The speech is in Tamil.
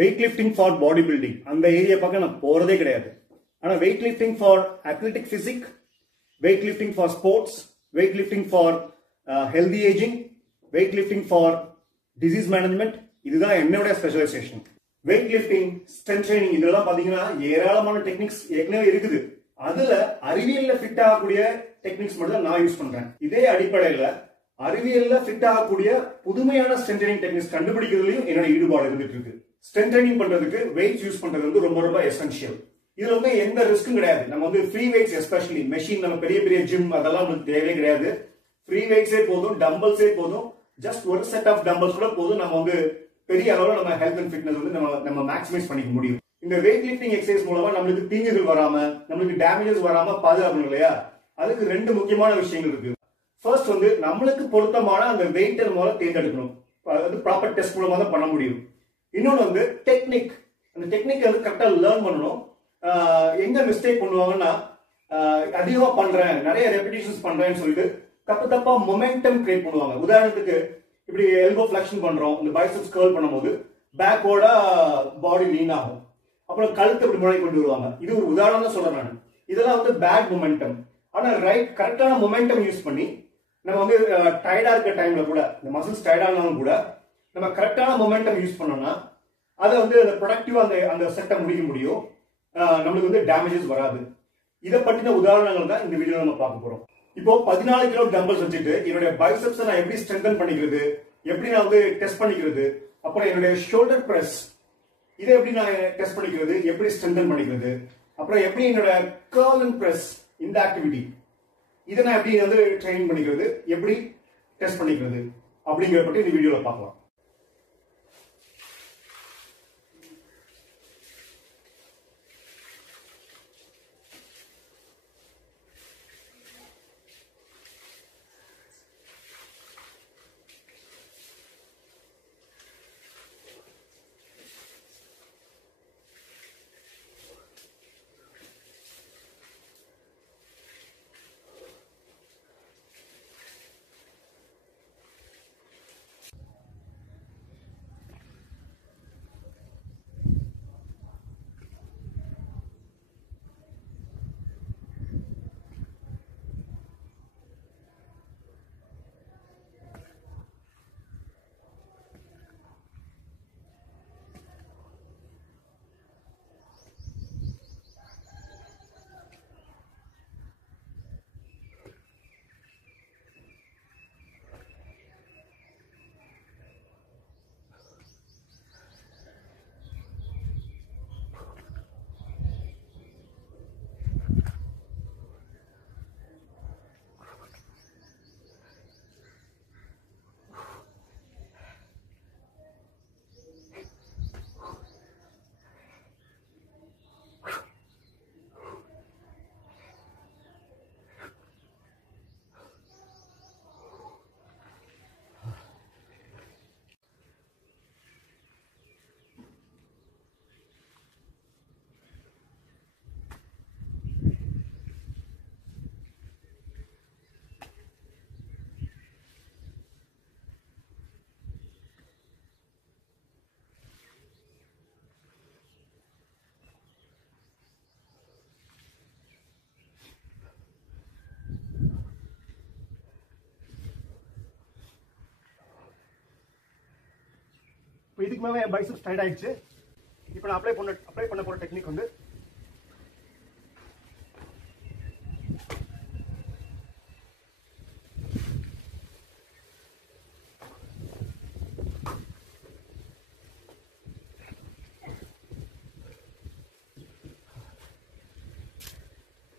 Wait lifting for body building அந்த ஏரியா பக்கம் நான் போறதே கிடையாது. ஆனா weight lifting for athletic physique, weight lifting for sports, weight lifting for healthy ageing, weight lifting for disease management, இதுதான் என்னோட specialisation. Weight lifting, strength training, இதெல்லாம் பாத்தீங்கன்னா ஏராளமான டெக்னிக்ஸ் ஏற்கனவே இருக்குது. அதுல அறிவியல்ல ஃபிட் ஆகக்கூடிய டெக்னிக்ஸ் மட்டும் தான் நான் யூஸ் பண்றேன். இதே அடிப்படையில அறிவியல்ல ஃபிட் ஆகக்கூடிய புதுமையான ஸ்ட்ரென்த் ட்ரைனிங் டெக்னிக்ஸ் கண்டுபிடிக்கிறதுலயும் என்னோட ஈடுபாடு இருந்துட்டு இருக்கு. ஸ்ட்ரென்த் ட்ரைனிங் பண்றதுக்கு வெயிட்ஸ் யூஸ் பண்றது வந்து ரொம்ப ரொம்ப எசென்ஷியல். இதுல வந்து எந்த ரிஸ்க்கும் கிடையாது. நம்ம வந்து ஃப்ரீ வெயிட்ஸ், எஸ்பெஷலி மெஷின், நம்ம பெரிய பெரிய ஜிம் அதெல்லாம் நமக்கு தேவையே கிடையாது. ஃப்ரீ வெயிட்ஸே போதும், டம்பிள்ஸே போதும், ஜஸ்ட் ஒரு செட் ஆஃப் டம்பிள்ஸ் கூட போதும். நம்ம வந்து பெரிய அளவுல நம்ம ஹெல்த் அண்ட் ஃபிட்னஸ் வந்து நம்ம மேக்ஸிமைஸ் பண்ணிக்க முடியும். இந்த வெயிட் லிஃப்டிங் எக்ஸசைஸ் மூலமா நம்மளுக்கு தீங்குகள் வராம, நம்மளுக்கு டேமேஜஸ் வராம பாதுகாக்கணும் இல்லையா? அதுக்கு ரெண்டு முக்கியமான விஷயங்கள் இருக்கு. ஃபர்ஸ்ட் வந்து நம்மளுக்கு பொருத்தமான அந்த வெயிட்டை மூலம் தேர்ந்தெடுக்கணும். அது ப்ராப்பர் டெஸ்ட் மூலமா தான் பண்ண முடியும். இன்னொன்று வந்து டெக்னிக், அந்த டெக்னிக் வந்து கரெக்டா லேர்ன் பண்ணணும். எங்க மிஸ்டேக் பண்ணுவாங்கன்னா, அதிகமா பண்றேன், நிறைய ரெபிடேஷன்ஸ் பண்றேன்னு சொல்லிட்டு தப்பா மொமெண்டம் கிரியேட் பண்ணுவாங்க. உதாரணத்துக்கு இப்படி எல்போ ஃபிளெக்ஷன் பண்றோம், இந்த பைசெப்ஸ் கர்ல் பண்ணும்போது பேக்கோட பாடி லீன் ஆகும், அப்புறம் கழுத்து இப்படி முன்னாடி கொண்டு வருவாங்க. இது ஒரு உதாரணம் தான் சொல்றேன் நான். இதெல்லாம் வந்து பேட் மொமெண்டம். ஆனா கரெக்டான மொமெண்டம் யூஸ் பண்ணி நம்ம வந்து டயர்டா இருக்க டைம்ல கூட, இந்த மசில்ஸ் டயர்டானாலும் கூட நம்ம கரெக்டான மொமெண்டம் யூஸ் பண்ணோம்னா அதை வந்து ப்ரொடக்டிவா அந்த செட்டை முடிக்க முடியும். நம்மளுக்கு வந்து டேமேஜஸ் வராது. இதை பற்றின உதாரணங்கள் தான் இந்த வீடியோ நம்ம பார்க்க போறோம். இப்போ 14 கிலோ டம்பிள்ஸ் வச்சுட்டு என்னுடைய பைசெப்ஸை நான் எப்படி ஸ்ட்ரென்தன் பண்ணிக்கிறது, எப்படி நான் வந்து டெஸ்ட் பண்ணிக்கிறது, அப்புறம் என்னுடைய ஷோல்டர் பிரஸ் இதை எப்படி நான் டெஸ்ட் பண்ணிக்கிறது, எப்படி ஸ்ட்ரென்தன் பண்ணிக்கிறது, அப்புறம் எப்படி என்னோட கர்ல் அண்ட் பிரஸ் இந்த ஆக்டிவிட்டி இதை நான் எப்படி வந்து ட்ரைனிங் பண்ணிக்கிறது, எப்படி டெஸ்ட் பண்ணிக்கிறது அப்படிங்கிறத பற்றி இந்த வீடியோல பார்க்கலாம். இப்போ இதுக்கு மேலே என் பைசெப்ஸ் டைட் ஆயிடுச்சு. இப்போ நான் அப்ளை பண்ண போகிற டெக்னிக் வந்து